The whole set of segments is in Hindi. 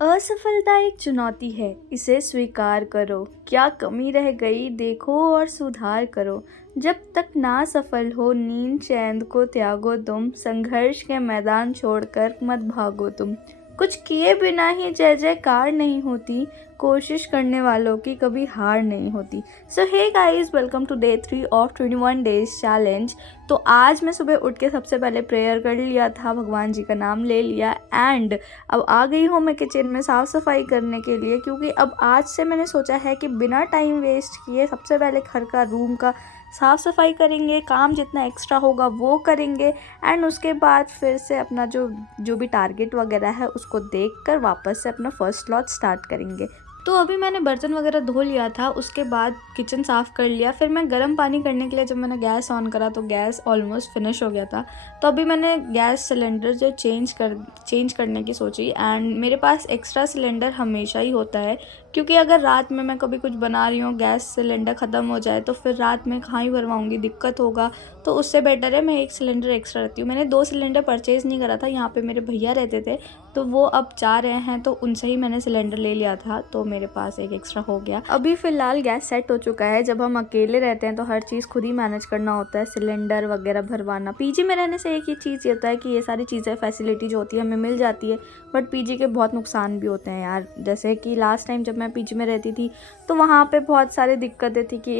असफलता एक चुनौती है, इसे स्वीकार करो। क्या कमी रह गई देखो और सुधार करो। जब तक ना सफल हो नींद चैन को त्यागो तुम, संघर्ष के मैदान छोड़कर मत भागो तुम। कुछ किए बिना ही जय जयकार नहीं होती, कोशिश करने वालों की कभी हार नहीं होती। So hey guys, welcome to day 3 of 21 days challenge. तो आज मैं सुबह उठ के सबसे पहले प्रेयर कर लिया था, भगवान जी का नाम ले लिया एंड अब आ गई हूँ मैं किचन में साफ़ सफाई करने के लिए, क्योंकि अब आज से मैंने सोचा है कि बिना टाइम वेस्ट किए सबसे पहले घर का रूम का साफ़ सफाई करेंगे, काम जितना एक्स्ट्रा होगा वो करेंगे एंड उसके बाद फिर से अपना जो जो भी टारगेट वगैरह है उसको देखकर वापस से अपना फर्स्ट लॉट स्टार्ट करेंगे। तो अभी मैंने बर्तन वगैरह धो लिया था, उसके बाद किचन साफ़ कर लिया। फिर मैं गर्म पानी करने के लिए जब मैंने गैस ऑन करा तो गैस ऑलमोस्ट फिनिश हो गया था। तो अभी मैंने गैस सिलेंडर जो चेंज करने की सोची एंड मेरे पास एक्स्ट्रा सिलेंडर हमेशा ही होता है, क्योंकि अगर रात में मैं कभी कुछ बना रही हूँ, गैस सिलेंडर ख़त्म हो जाए तो फिर रात में कहाँ ही भरवाऊँगी, दिक्कत होगा। तो उससे बेटर है मैं एक सिलेंडर एक्स्ट्रा रखती हूँ। मैंने 2 सिलेंडर परचेज़ नहीं करा था, यहाँ पे मेरे भैया रहते थे तो वो अब जा रहे हैं तो उनसे ही मैंने सिलेंडर ले लिया था, तो मेरे पास एक एक्स्ट्रा हो गया। अभी फ़िलहाल गैस सेट हो चुका है। जब हम अकेले रहते हैं तो हर चीज़ खुद ही मैनेज करना होता है, सिलेंडर वगैरह भरवाना। पीजी में रहने से एक ही चीज़ ये होता है कि ये सारी चीज़ें फैसिलिटी जो होती है हमें मिल जाती है, बट पीजी के बहुत नुकसान भी होते हैं यार। जैसे कि लास्ट टाइम जब मैं पीजी में रहती थी तो वहाँ पे बहुत सारी दिक्कतें थी कि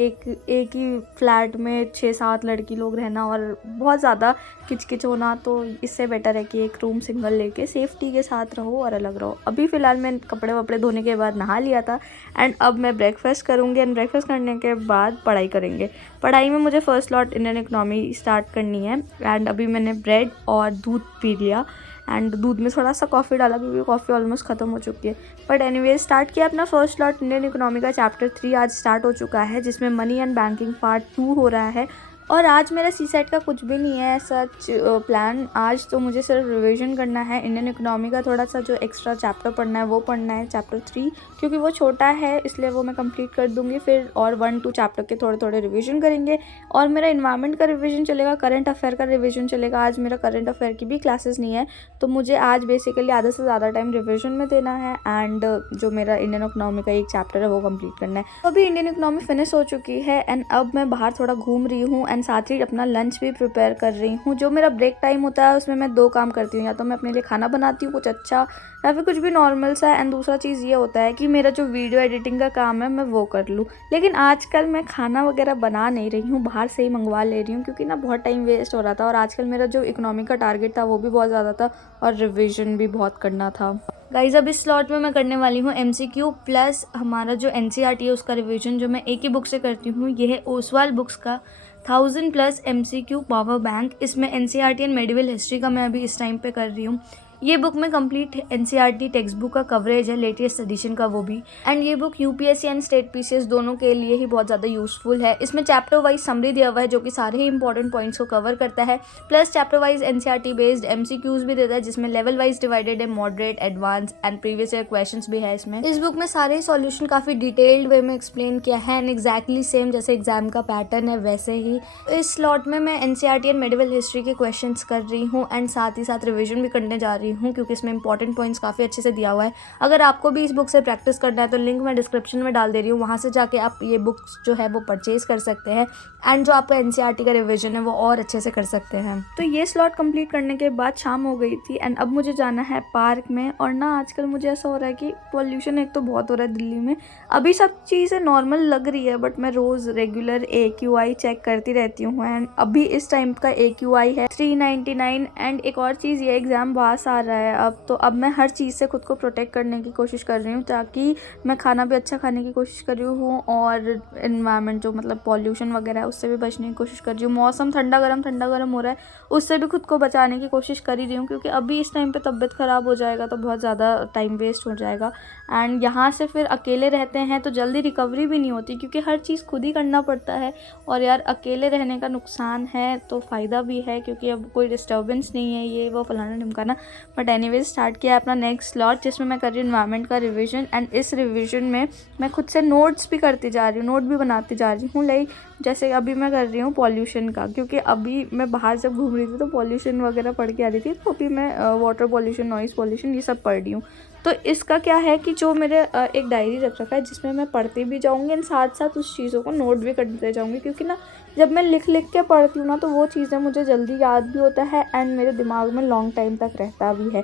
एक ही फ्लैट में 6-7 लड़की लोग रहना और बहुत ज़्यादा किचकिच होना। तो इससे बेटर है कि एक रूम सिंगल लेके सेफ्टी के साथ रहो और अलग रहो। अभी फ़िलहाल मैं कपड़े वपड़े धोने के बाद नहा लिया था एंड अब मैं ब्रेकफास्ट करूँगी एंड ब्रेकफास्ट करने के बाद पढ़ाई करेंगे। पढ़ाई में मुझे first lot Indian economy start करनी है एंड अभी मैंने ब्रेड और दूध पी लिया एंड दूध में थोड़ा सा कॉफ़ी डाला क्योंकि कॉफ़ी ऑलमोस्ट ख़त्म हो चुकी है। बट एनीवेज स्टार्ट किया अपना फर्स्ट लॉट इंडियन इकोनॉमी का चैप्टर 3 आज स्टार्ट हो चुका है, जिसमें मनी एंड बैंकिंग पार्ट 2 हो रहा है। और आज मेरा सी सेट का कुछ भी नहीं है सच प्लान। आज तो मुझे सिर्फ रिवीजन करना है इंडियन इकोनॉमी का, थोड़ा सा जो एक्स्ट्रा चैप्टर पढ़ना है वो पढ़ना है, चैप्टर 3, क्योंकि वो छोटा है इसलिए वो मैं कंप्लीट कर दूंगी। फिर और 1-2 चैप्टर के थोड़े थोड़े रिवीजन करेंगे और मेरा इन्वायरमेंट का रिवीजन चलेगा, करंट अफेयर का रिवीजन चलेगा। आज मेरा करंट अफेयर की भी क्लासेस नहीं है, तो मुझे आज बेसिकली आधे से ज़्यादा टाइम रिवीजन में देना है एंड जो मेरा इंडियन इकोनॉमी का एक चैप्टर है वो कंप्लीट करना है। अभी इंडियन इकोनॉमी फिनिश हो चुकी है एंड अब मैं बाहर थोड़ा घूम रही हूँ एंड साथ ही अपना लंच भी प्रिपेयर कर रही हूँ। जो मेरा ब्रेक टाइम होता है उसमें मैं 2 काम करती हूँ, या तो मैं अपने लिए खाना बनाती हूँ कुछ अच्छा या फिर कुछ भी नॉर्मल सा, एंड दूसरा चीज़ ये होता है कि मेरा जो वीडियो एडिटिंग का काम है मैं वो कर लूँ। लेकिन आजकल मैं खाना वगैरह बना नहीं रही हूँ, बाहर से ही मंगवा ले रही हूँ, क्योंकि ना बहुत टाइम वेस्ट हो रहा था और आजकल मेरा जो इकोनॉमी का टारगेट था वो भी बहुत ज़्यादा था और रिविज़न भी बहुत करना था। गाइज अब इस स्लॉट में मैं करने वाली हूँ MCQ प्लस हमारा जो NCERT है उसका रिवीजन, जो मैं एक ही बुक से करती हूँ। ये है ओसवाल बुक्स का 1000+ MCQ पावर बैंक। इसमें NCERT एंड मेडिवल हिस्ट्री का मैं अभी इस टाइम पे कर रही हूँ। ये बुक में कंप्लीट NCERT टेक्स्ट बुक का कवरेज है, लेटेस्ट एडिशन का वो भी। एंड ये book UPSC and state PCS दोनों के लिए ही बहुत ज़्यादा यूज़फुल है। इसमें चैप्टर वाइज समरी दिया हुआ है जो कि सारे ही इंपॉर्टेंट पॉइंट्स को कवर करता है, plus chapter wise NCERT based MCQs भी देता है, जिसमें लेवल वाइज डिवाइडेड है, moderate, advance and previous year questions भी है इसमें। इस बुक में सारे सॉल्यूशन काफ़ी डिटेल्ड वे में एक्सप्लेन किया है एंड एग्जैक्टली सेम जैसे एग्जाम का पैटर्न है वैसे ही। इस स्लॉट में मैं NCERT एंड मेडिवल हिस्ट्री के क्वेश्चंस कर रही हूँ एंड साथ ही साथ रिविजन भी करने जा रही हूँ, क्योंकि इसमें इंपॉर्टेंट पॉइंट्स काफ़ी अच्छे से दिया हुआ है। अगर आपको भी इस बुक से प्रैक्टिस करना है तो लिंक मैं डिस्क्रिप्शन में डाल दे रही हूँ, वहाँ से जाके आप ये बुक्स जो है वो परचेज कर सकते हैं एंड जो आपका NCERT का रिविजन है वो और अच्छे से कर सकते हैं। तो ये स्लॉट कंप्लीट करने के बाद शाम हो गई थी एंड अब मुझे जाना है पार्क में। और ना आजकल मुझे ऐसा हो रहा है कि पॉल्यूशन एक तो बहुत हो रहा है दिल्ली में, अभी सब चीज़ें नॉर्मल लग रही है बट मैं रोज़ रेगुलर AQI चेक करती रहती हूँ एंड अभी इस टाइम का AQI है 399। एंड एक और चीज़, ये एग्ज़ाम पास आ रहा है अब, तो अब मैं हर चीज़ से खुद को प्रोटेक्ट करने की कोशिश कर रही हूँ, ताकि मैं खाना भी अच्छा खाने की कोशिश कर रही हूँ और इन्वायरमेंट जो मतलब पॉल्यूशन वगैरह है उससे भी बचने की कोशिश कर रही हूँ। मौसम ठंडा गर्म हो रहा है, उससे भी खुद को बचाने की कोशिश कर ही रही हूँ, क्योंकि अभी इस टाइम पे तबीयत ख़राब हो जाएगा तो बहुत ज़्यादा टाइम वेस्ट हो जाएगा एंड यहाँ से फिर अकेले रहते हैं तो जल्दी रिकवरी भी नहीं होती, क्योंकि हर चीज़ खुद ही करना पड़ता है। और यार अकेले रहने का नुकसान है तो फ़ायदा भी है, क्योंकि अब कोई डिस्टर्बेंस नहीं है, ये वो फलाना ढिमकाना। बट एनीवेज स्टार्ट किया अपना नेक्स्ट स्लॉट, जिसमें मैं कर रही हूँ इन्वायरमेंट का रिवीजन एंड इस रिवीजन में मैं खुद से नोट्स भी करती जा रही हूँ, नोट भी बनाती जा रही हूँ। लाइक जैसे अभी मैं कर रही हूँ पॉल्यूशन का, क्योंकि अभी मैं बाहर जब घूम रही थी तो पॉल्यूशन वगैरह पढ़ के आ रही थी, तो अभी मैं वाटर पॉल्यूशन, नॉइज़ पॉल्यूशन ये सब पढ़ रही हूँ। तो इसका क्या है कि जो मेरे एक डायरी रख रखा है जिसमें मैं पढ़ती भी जाऊँगी एंड साथ साथ उस चीज़ों को नोट भी करते जाऊँगी, क्योंकि ना जब मैं लिख लिख के पढ़ती हूँ ना तो वो चीज़ें मुझे जल्दी याद भी होता है एंड मेरे दिमाग में लॉन्ग टाइम तक रहता भी है।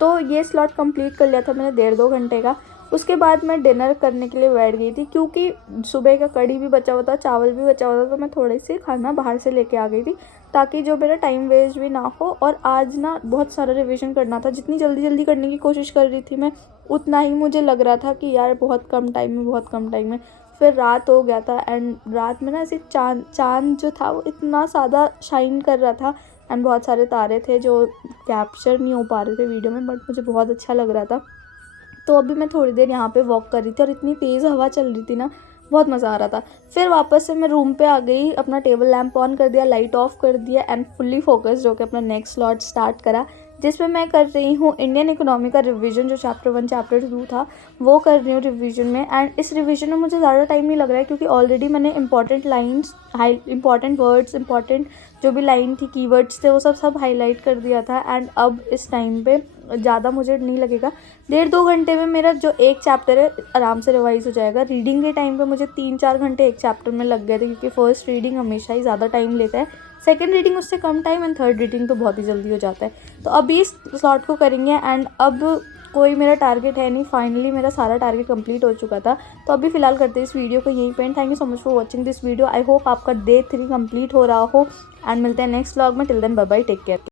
तो ये स्लॉट कंप्लीट कर लिया था मैंने 1.5-2 घंटे का। उसके बाद मैं डिनर करने के लिए बैठ गई थी, क्योंकि सुबह का कढ़ी भी बचा हुआ था, चावल भी बचा हुआ था, तो मैं थोड़ी सी खाना बाहर से लेके आ गई थी ताकि जो मेरा टाइम वेस्ट भी ना हो। और आज ना बहुत सारा रिवीजन करना था, जितनी जल्दी जल्दी करने की कोशिश कर रही थी मैं, उतना ही मुझे लग रहा था कि यार बहुत कम टाइम में, बहुत कम टाइम में। फिर रात हो गया था एंड रात में ना ऐसे चाँद जो था वो इतना ज़्यादा शाइन कर रहा था एंड बहुत सारे तारे थे जो कैप्चर नहीं हो पा रहे थे वीडियो में, बट मुझे बहुत अच्छा लग रहा था। तो अभी मैं थोड़ी देर यहाँ पे वॉक कर रही थी और इतनी तेज़ हवा चल रही थी ना, बहुत मज़ा आ रहा था। फिर वापस से मैं रूम पे आ गई, अपना टेबल लैंप ऑन कर दिया, लाइट ऑफ कर दिया एंड फुल्ली फोकस्ड होकर अपना नेक्स्ट स्लॉट स्टार्ट करा, जिसमें मैं कर रही हूँ इंडियन इकोनॉमी का रिवीजन। जो चैप्टर 1 चैप्टर 2 था वो कर रही हूँ रिवीजन में। एंड इस रिवीजन में मुझे ज़्यादा टाइम नहीं लग रहा है, क्योंकि ऑलरेडी मैंने important lines, important words, important जो भी लाइन थी, कीवर्ड्स थे, वो सब हाईलाइट कर दिया था। एंड अब इस टाइम पे ज़्यादा मुझे नहीं लगेगा, 1.5-2 घंटे में मेरा जो एक चैप्टर है आराम से रिवाइज़ हो जाएगा। रीडिंग के टाइम पे मुझे 3-4 घंटे एक चैप्टर में लग गए थे, क्योंकि फर्स्ट रीडिंग हमेशा ही ज़्यादा टाइम लेता है, सेकंड रीडिंग उससे कम टाइम एंड थर्ड रीडिंग तो बहुत ही जल्दी हो जाता है। तो अभी इस स्लॉट को करेंगे एंड अब कोई मेरा टारगेट है नहीं, फाइनली मेरा सारा टारगेट कंप्लीट हो चुका था। तो अभी फ़िलहाल करते हैं इस वीडियो को यहीं पे। Thank you so much for watching this video. I hope आपका डे 3 कंप्लीट हो रहा हो एंड मिलते हैं नेक्स्ट व्लॉग में। Till then bye bye, take care.